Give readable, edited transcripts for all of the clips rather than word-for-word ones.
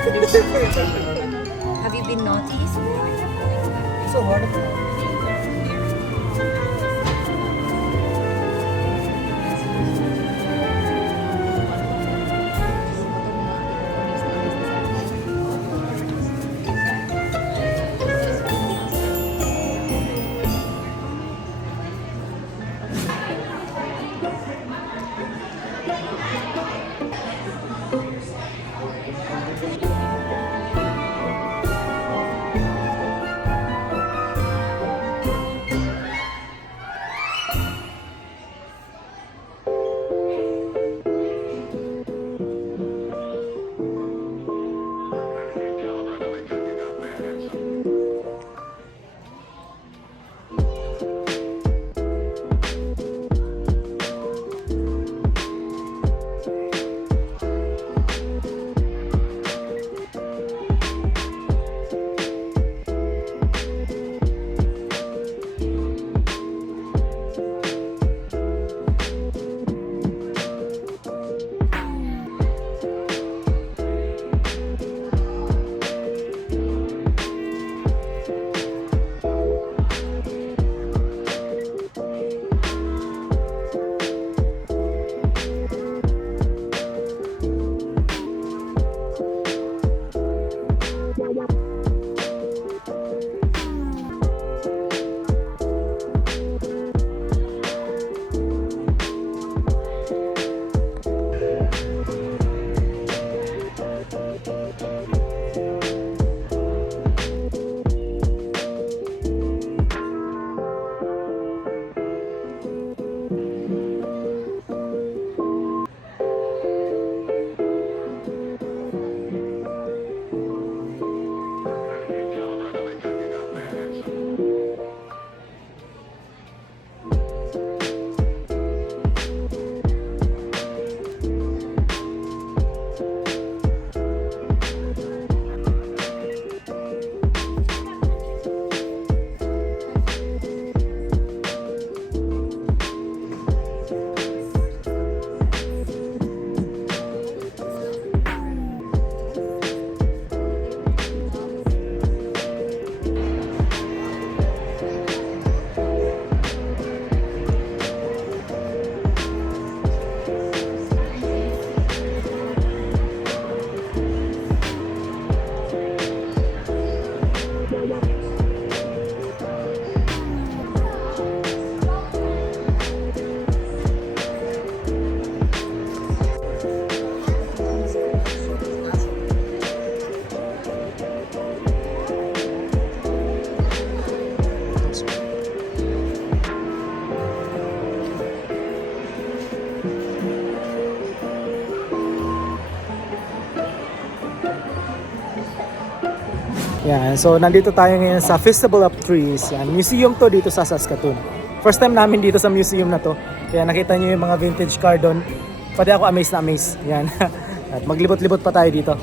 Have you been naughty? So hard. Yan, so nandito tayo ngayon sa Festival of Trees. Yan, museum to dito sa Saskatoon. First time namin dito sa museum na to. Kaya nakita niyo yung mga vintage car doon. Pati ako amazed na amazed. Yan. At maglibot-libot pa tayo dito.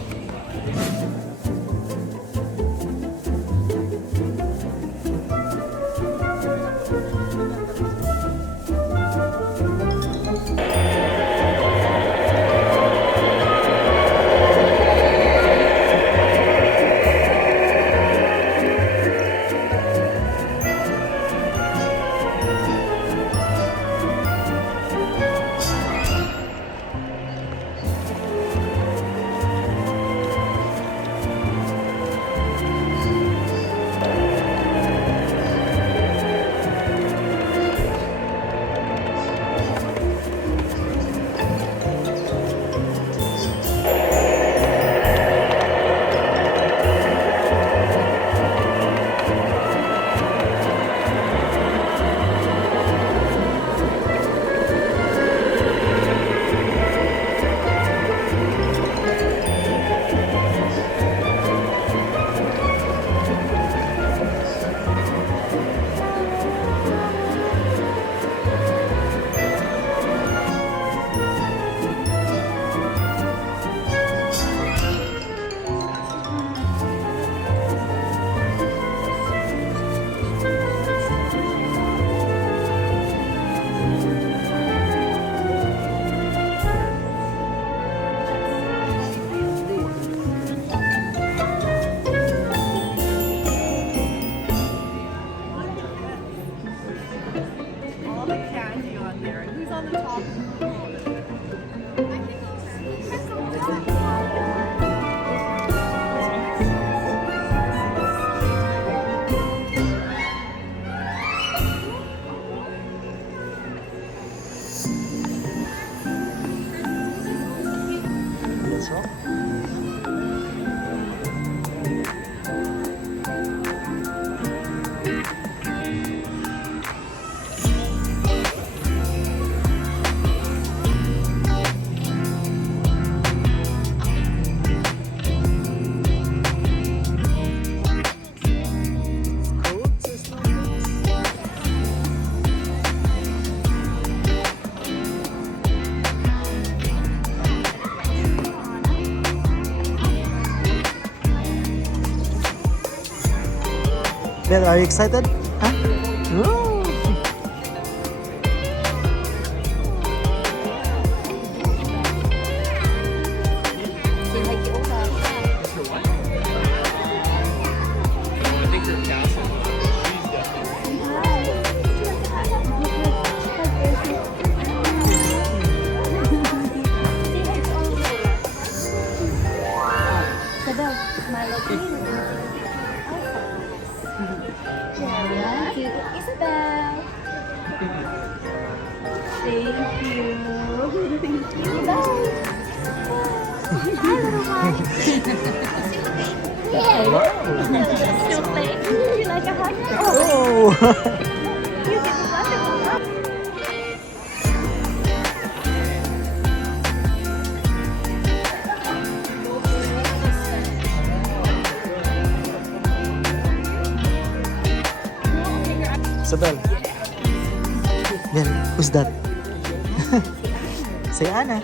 Bel, are you excited? Huh? Woo! Say hi kay Oka. Sabel, smile okay. Yeah, cute. Isabel. Thank you. Thank you. Bye. Hi, little one. Snowflake. You like a hug? Oh! You get the wonderful hug. Isabel. Bel, who's that? Say Anna.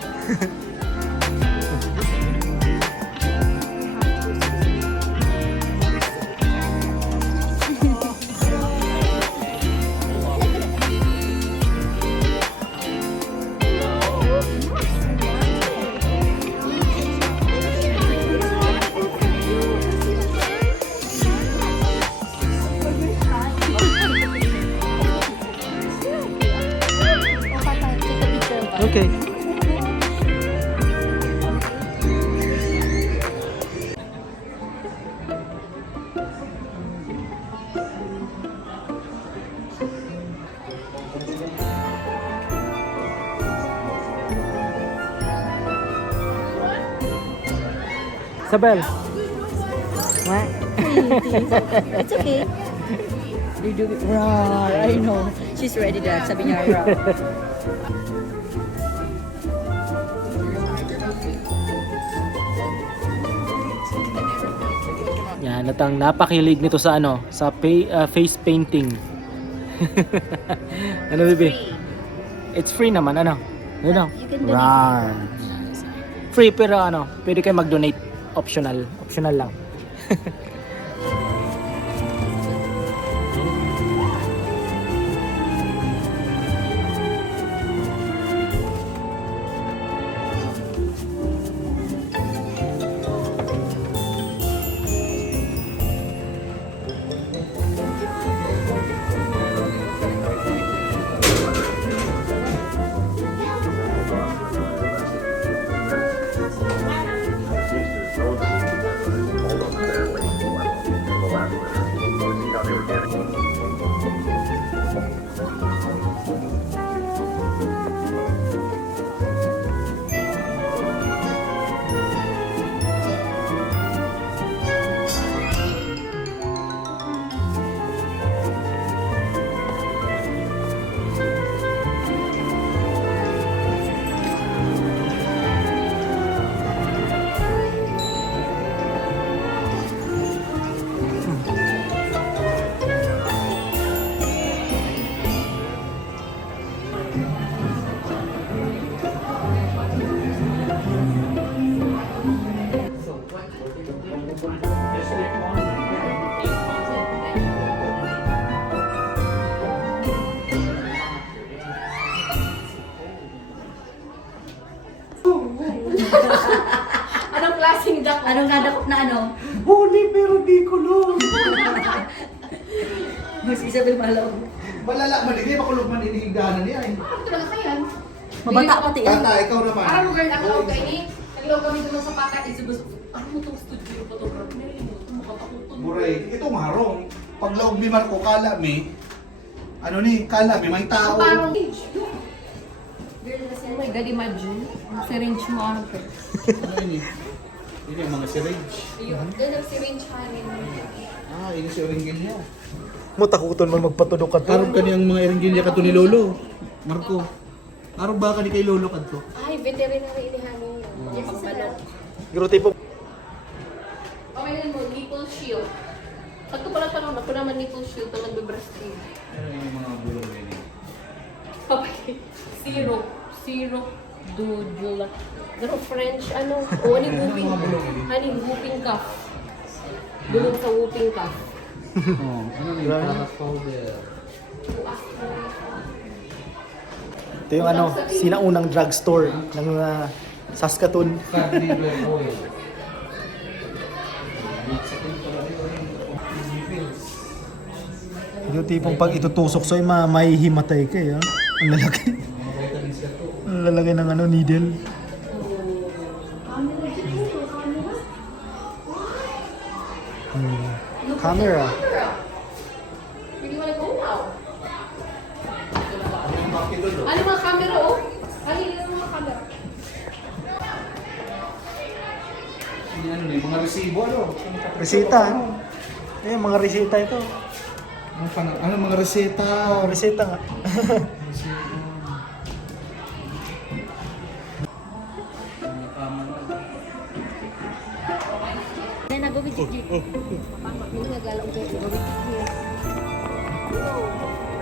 Okay. Isabel. It's okay. You do it. Rawr, I know. She's ready na. Sabi niya, rawr. Yan, at ang napakilig nito sa ano, sa face painting. Ano bibi? It's free naman, ano? Ano? You can donate. Rar. Free pero ano, pwede kayo mag-donate. Optional. Optional lang. Anong klaseng duck? Anong nadakot na ano? Huli pero di kulong. Mas Isabel malaw. Malala man hindi makulog man inihiganan niya eh. Ano talaga kayan? Mabata pati yan. Tata, ikaw naman. Parang lugar na ako kayo ni. Naglaw kami doon sa pakat. Ano mo itong studio photography na rin? Ito makatakuton. Buray, ito marong. Pag laog biman ko kala mi, ano ni, kala mi may tao. Parang oh my God, imagine. Ang syringe mo ano ka. Ano ini? Ini yung mga syringe. Ayun, doon ang syringe kanin. Ah, ini si Oringilya. Mutakuton man magpatudok ka to. Karon kaniyang mga Oringilya kato ni Lolo. Marco. Karon ba kani kay Lolo kadto? Ay, veterinary inihanin yun. Yes, pagbalat. Giro tipo. Okay na mo, nipple shield. Pag ito pala tanong, ako naman nipple shield na nagbe-breastfeed. Ano yung mga bulong ini? Okay. Syrup, dudula. Pero French, ano? O, honey whooping. Honey whooping cough. Bulong sa whooping cough. Ano na yung product powder? Ito yung ano, sinaunang drugstore ng Saskatoon. Cod liver oil. Yung tipong pag itutusok sa'yo, mahihimatay ka eh. Ang lalaki. Ang lalaki ng ano, needle. Camera. Hindi wala ko now. Ano mga camera oh? Ano yung mga camera? Ano na yung mga resibo ano? Resita. Eh, mga resita ito. Ano mga reseta? Oh, resita nga. Then nag-go with Gigi. Yung nagalaw ko, go with Gigi.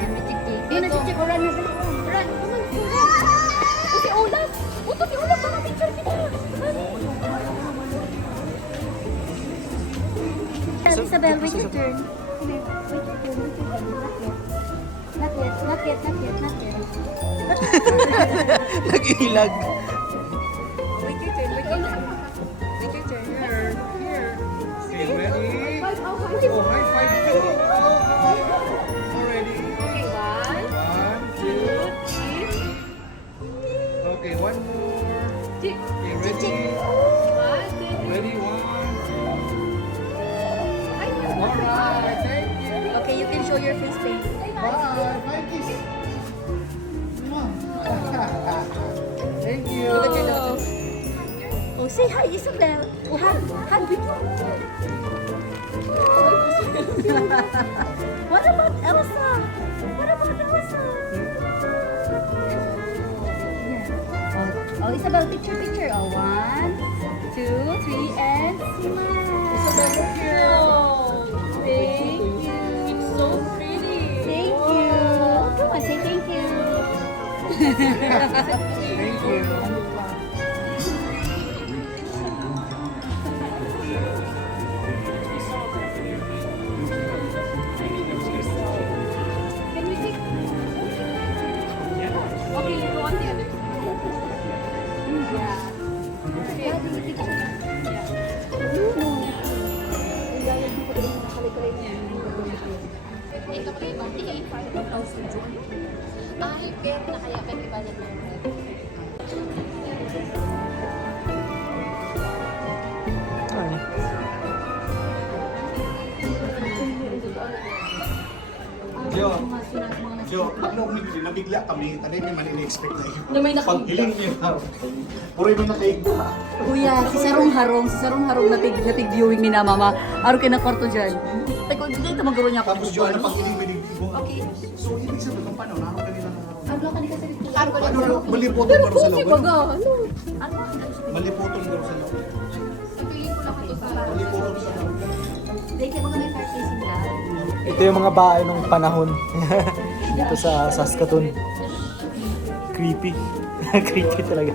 Then with Gigi. Yun na Gigi, run na dali. Run, come on, run. Si Olaf. Uto si Olaf, mga picture kita. Isabel, wait your turn. Wait your turn, wait your turn. Not yet, not yet, not yet, not yet. Nag-ilag. Wait your turn, wait your turn. Wait your turn. Here. Okay, ready? Oh, high five too. Already. Okay, 1, 2, 3. Okay, one more. Tick. Okay, ready? 1, 2, 3. Ready, one. Alright, thank you. Okay, you can show your face paint. Bye. Bye, kiss. Thank you. Look at your nose. Oh, say hi, Isabel. Oh, hug with you. What about Elsa? What about Elsa? Yeah. Oh, Isabel, picture. Oh, 1, 2, 3, and smile. Isabel, look here. Thank you. It's so pretty. Thank you. Come on, say thank you. Thank you. Can we take? Okay, you go on the other side. Yeah. Ito ko yung hindi kayo 5,000 dyan. Ay, bet na kaya bet iba niya. Ay. Jo, ano kung nabigla kami, tali may mali na-expect na yun. Na may Pag hiling niyo na, puro may nakaigwa. Kuya, si Sarong Harong napig viewing ni na mama. Aro kay na kwarto dyan. Teko, hindi ito maguro niya ako. Tapos Jo, ano pag hiling may digdigo? Okay. So, ibig sabihin kung paano, naroon kanila na Ano ka nila sa dito? Ano, malipotong garo sa loob? Baga, ano? Malipotong garo sa loob. Ang piling ko lang ito sa Malipotong sa loob. Dahil kaya mga may facing daw. Ito yung mga bahay nung panahon. Dito sa Saskatoon. Creepy. Creepy talaga.